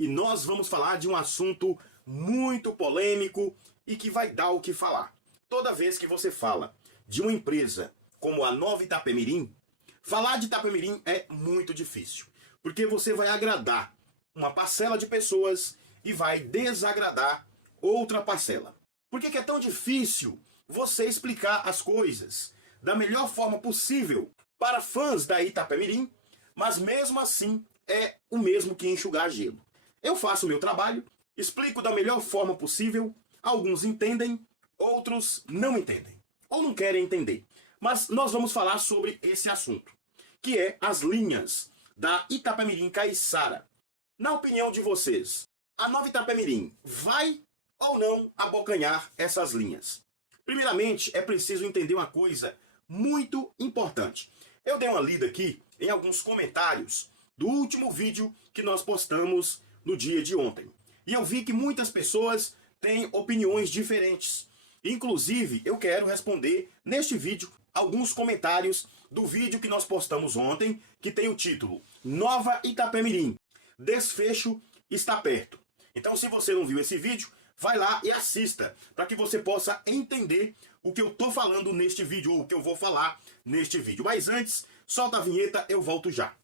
e nós vamos falar de um assunto muito polêmico e que vai dar o que falar. Toda vez que você fala de uma empresa como a Nova Itapemirim, falar de Itapemirim é muito difícil, porque você vai agradar uma parcela de pessoas e vai desagradar outra parcela. Por que é tão difícil você explicar as coisas da melhor forma possível para fãs da Itapemirim, mas mesmo assim é o mesmo que enxugar gelo? Eu faço o meu trabalho, explico da melhor forma possível, alguns entendem, outros não entendem, ou não querem entender. Mas nós vamos falar sobre esse assunto, que é as linhas da Itapemirim Caiçara. Na opinião de vocês, a Nova Itapemirim vai ou não abocanhar essas linhas? Primeiramente, é preciso entender uma coisa muito importante. Eu dei uma lida aqui em alguns comentários do último vídeo que nós postamos no dia de ontem. E eu vi que muitas pessoas têm opiniões diferentes. Inclusive, eu quero responder neste vídeo alguns comentários do vídeo que nós postamos ontem, que tem o título Nova Itapemirim, desfecho está perto. Então, se você não viu esse vídeo, vai lá e assista, para que você possa entender o que eu estou falando neste vídeo, ou o que eu vou falar neste vídeo. Mas antes, solta a vinheta, eu volto já.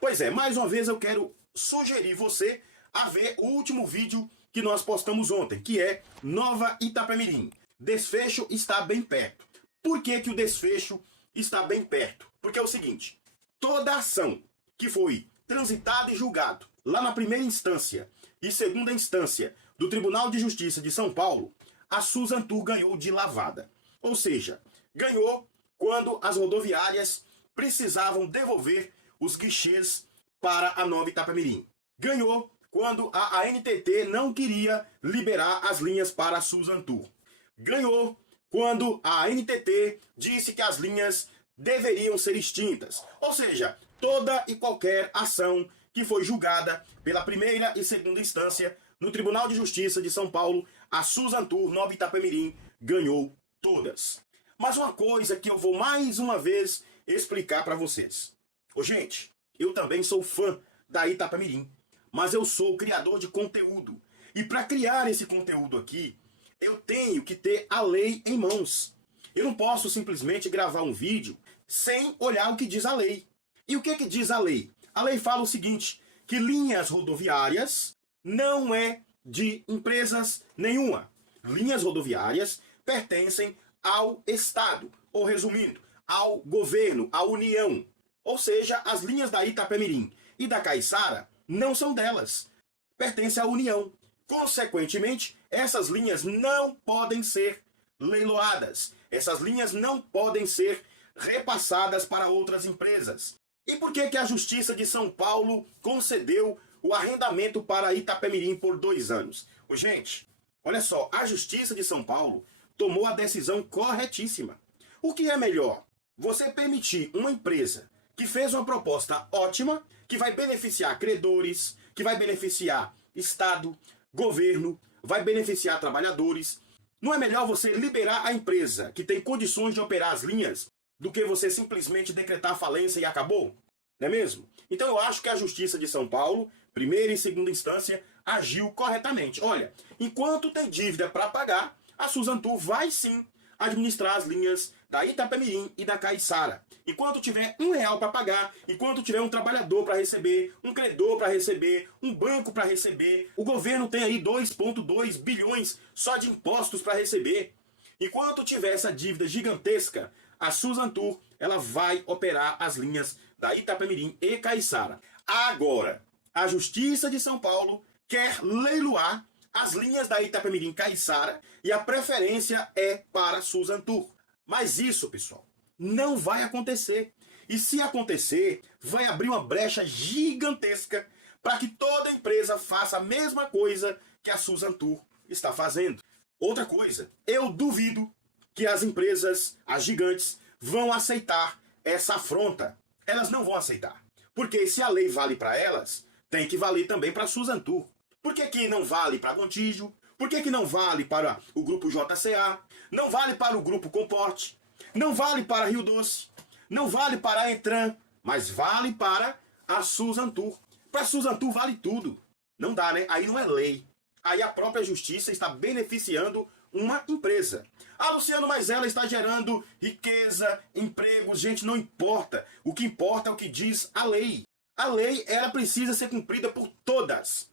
Pois é, mais uma vez eu quero sugerir você a ver o último vídeo que nós postamos ontem, que é Nova Itapemirim. Desfecho está bem perto. Por que que o desfecho está bem perto? Porque é o seguinte, toda ação que foi transitada e julgado lá na primeira instância e segunda instância do Tribunal de Justiça de São Paulo, a Suzantur ganhou de lavada. Ou seja, ganhou quando as rodoviárias precisavam devolver os guichês para a Nova Itapemirim. Ganhou quando a ANTT não queria liberar as linhas para a Suzantur. Ganhou quando a ANTT disse que as linhas deveriam ser extintas. Ou seja, toda e qualquer ação que foi julgada pela primeira e segunda instância no Tribunal de Justiça de São Paulo, a Suzantur Nova Itapemirim ganhou todas. Mas uma coisa que eu vou mais uma vez explicar para vocês. Ô, gente, eu também sou fã da Itapemirim, mas eu sou criador de conteúdo. E para criar esse conteúdo aqui, eu tenho que ter a lei em mãos. Eu não posso simplesmente gravar um vídeo sem olhar o que diz a lei. E o que que diz a lei? A lei fala o seguinte, que linhas rodoviárias não é de empresas nenhuma. Linhas rodoviárias pertencem ao Estado, ou resumindo, ao governo, à União. Ou seja, as linhas da Itapemirim e da Caiçara não são delas, pertencem à União. Consequentemente, essas linhas não podem ser leiloadas, essas linhas não podem ser repassadas para outras empresas. E por que que a Justiça de São Paulo concedeu o arrendamento para a Itapemirim por 2 anos? Gente, olha só, a Justiça de São Paulo tomou a decisão corretíssima. O que é melhor? Você permitir uma empresa que fez uma proposta ótima, que vai beneficiar credores, que vai beneficiar Estado, governo, vai beneficiar trabalhadores. Não é melhor você liberar a empresa que tem condições de operar as linhas do que você simplesmente decretar falência e acabou? Não é mesmo? Então eu acho que a Justiça de São Paulo, primeira e segunda instância, agiu corretamente. Olha, enquanto tem dívida para pagar, a Suzantur vai sim administrar as linhas da Itapemirim e da Caiçara. Enquanto tiver R$1 para pagar, enquanto tiver um trabalhador para receber, um credor para receber, um banco para receber, o governo tem aí 2,2 bilhões só de impostos para receber. Enquanto tiver essa dívida gigantesca, a Suzantur ela vai operar as linhas da Itapemirim e Caiçara. Agora, a Justiça de São Paulo quer leiloar as linhas da Itapemirim Caiçara e a preferência é para a Suzantur. Mas isso, pessoal, não vai acontecer. E se acontecer, vai abrir uma brecha gigantesca para que toda empresa faça a mesma coisa que a Suzantur está fazendo. Outra coisa, eu duvido que as empresas, as gigantes, vão aceitar essa afronta. Elas não vão aceitar. Porque se a lei vale para elas, tem que valer também para a Suzantur. Por que que não vale para a Gontijo? Por que que não vale para o grupo JCA? Não vale para o grupo Comporte? Não vale para Rio Doce? Não vale para a Entran? Mas vale para a Suzantur. Para a Suzantur vale tudo. Não dá, né? Aí não é lei. Aí a própria justiça está beneficiando uma empresa. Ah, Luciano, mas ela está gerando riqueza, empregos, gente, não importa. O que importa é o que diz a lei. A lei, ela precisa ser cumprida por todas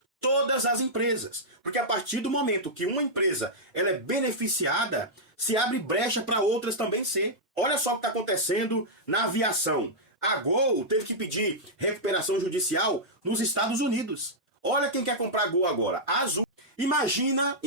as empresas. Porque a partir do momento que uma empresa ela é beneficiada, se abre brecha para outras também ser. Olha só o que está acontecendo na aviação. A Gol teve que pedir recuperação judicial nos Estados Unidos. Olha quem quer comprar a Gol agora. A Azul. Imagina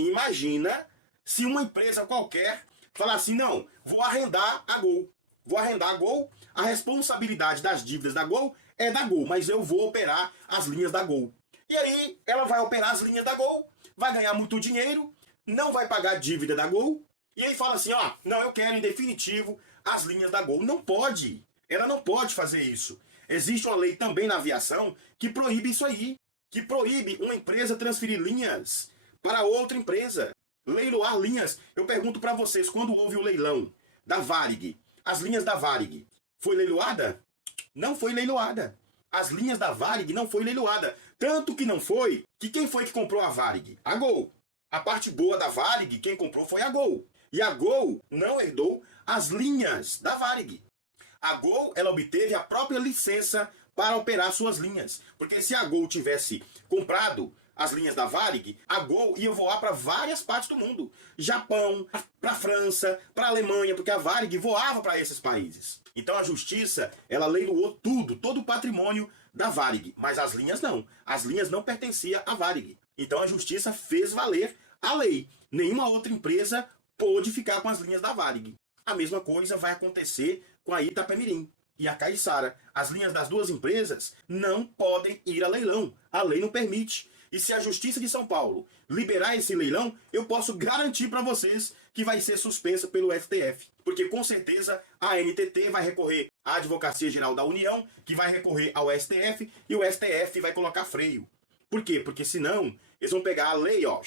se uma empresa qualquer falar assim, não, vou arrendar a Gol. Vou arrendar a Gol, a responsabilidade das dívidas da Gol é da Gol, mas eu vou operar as linhas da Gol. E aí ela vai operar as linhas da Gol, vai ganhar muito dinheiro, não vai pagar a dívida da Gol, e aí fala assim, ó, não, eu quero em definitivo as linhas da Gol. Não pode, ela não pode fazer isso. Existe uma lei também na aviação que proíbe isso aí, que proíbe uma empresa transferir linhas para outra empresa, leiloar linhas. Eu pergunto para vocês, quando houve o leilão da Varig, as linhas da Varig, foi leiloada? Não foi leiloada. As linhas da Varig não foi leiloada. Tanto que não foi, que quem foi que comprou a Varig? A Gol. A parte boa da Varig, quem comprou foi a Gol. E a Gol não herdou as linhas da Varig. A Gol, ela obteve a própria licença para operar suas linhas. Porque se a Gol tivesse comprado as linhas da Varig, a Gol ia voar para várias partes do mundo. Japão, para França, para Alemanha, porque a Varig voava para esses países. Então a justiça, ela leiloou tudo, todo o patrimônio da Varig, mas as linhas não. As linhas não pertenciam à Varig. Então a justiça fez valer a lei. Nenhuma outra empresa pôde ficar com as linhas da Varig. A mesma coisa vai acontecer com a Itapemirim e a Caiçara. As linhas das duas empresas não podem ir a leilão. A lei não permite. E se a Justiça de São Paulo liberar esse leilão, eu posso garantir para vocês que vai ser suspensa pelo STF. Porque com certeza a NTT vai recorrer à Advocacia Geral da União, que vai recorrer ao STF, e o STF vai colocar freio. Por quê? Porque senão eles vão pegar a lei, ó,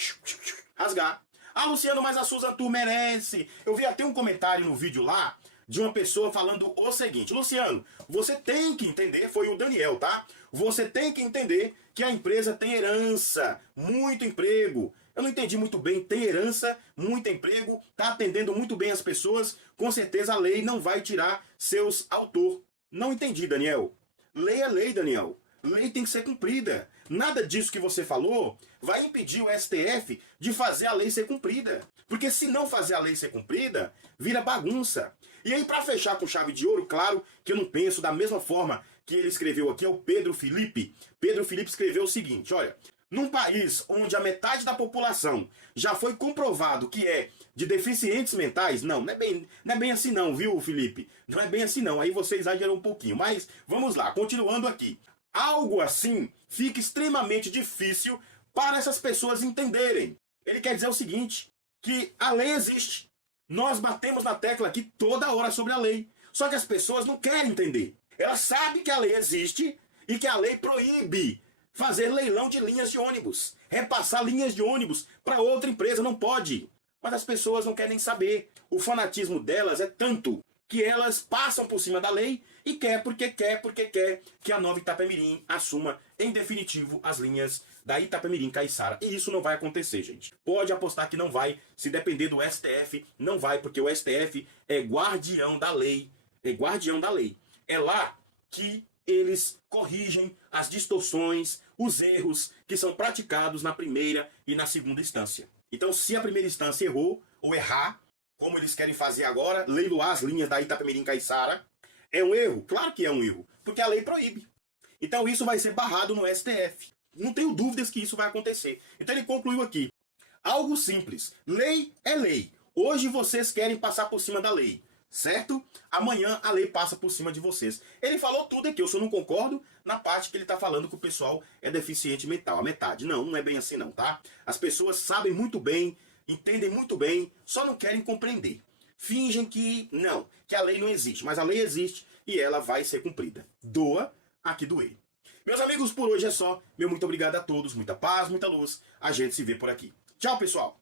rasgar. Ah, Luciano, mas a Suzantur merece. Eu vi até um comentário no vídeo lá de uma pessoa falando o seguinte: Luciano, você tem que entender, foi o Daniel, tá? Você tem que entender que a empresa tem herança, muito emprego. Eu não entendi muito bem, tem herança, muito emprego, tá atendendo muito bem as pessoas, com certeza a lei não vai tirar seus autor. Não entendi, Daniel. Lei é lei, Daniel. Lei tem que ser cumprida. Nada disso que você falou vai impedir o STF de fazer a lei ser cumprida. Porque se não fazer a lei ser cumprida, vira bagunça. E aí, para fechar com chave de ouro, claro que eu não penso da mesma forma que ele escreveu aqui, é o Pedro Felipe. Pedro Felipe escreveu o seguinte, olha: num país onde a metade da população já foi comprovado que é de deficientes mentais, não é bem assim não, viu, Felipe? Não é bem assim não, aí você exagerou um pouquinho. Mas vamos lá, continuando aqui. Algo assim fica extremamente difícil para essas pessoas entenderem. Ele quer dizer o seguinte, que a lei existe. Nós batemos na tecla aqui toda hora sobre a lei. Só que as pessoas não querem entender. Elas sabem que a lei existe e que a lei proíbe fazer leilão de linhas de ônibus. Repassar linhas de ônibus para outra empresa, não pode. Mas as pessoas não querem saber. O fanatismo delas é tanto que elas passam por cima da lei e quer porque quer que a Nova Itapemirim assuma em definitivo as linhas da Itapemirim Caiçara. E isso não vai acontecer, gente. Pode apostar que não vai. Se depender do STF, não vai, porque o STF é guardião da lei. É guardião da lei. É lá que eles corrigem as distorções, os erros que são praticados na primeira e na segunda instância. Então, se a primeira instância errou ou errar, como eles querem fazer agora, leiloar as linhas da Itapemirim Caiçara, é um erro? Claro que é um erro, porque a lei proíbe. Então isso vai ser barrado no STF. Não tenho dúvidas que isso vai acontecer. Então ele concluiu aqui. Algo simples. Lei é lei. Hoje vocês querem passar por cima da lei, certo? Amanhã a lei passa por cima de vocês. Ele falou tudo aqui, eu só não concordo na parte que ele está falando que o pessoal é deficiente mental. A metade. Não, não é bem assim não, tá? As pessoas sabem muito bem Entendem muito bem, só não querem compreender. Fingem que não, que a lei não existe, mas a lei existe e ela vai ser cumprida. Doa a que doer. Meus amigos, por hoje é só. Meu muito obrigado a todos, muita paz, muita luz. A gente se vê por aqui. Tchau, pessoal!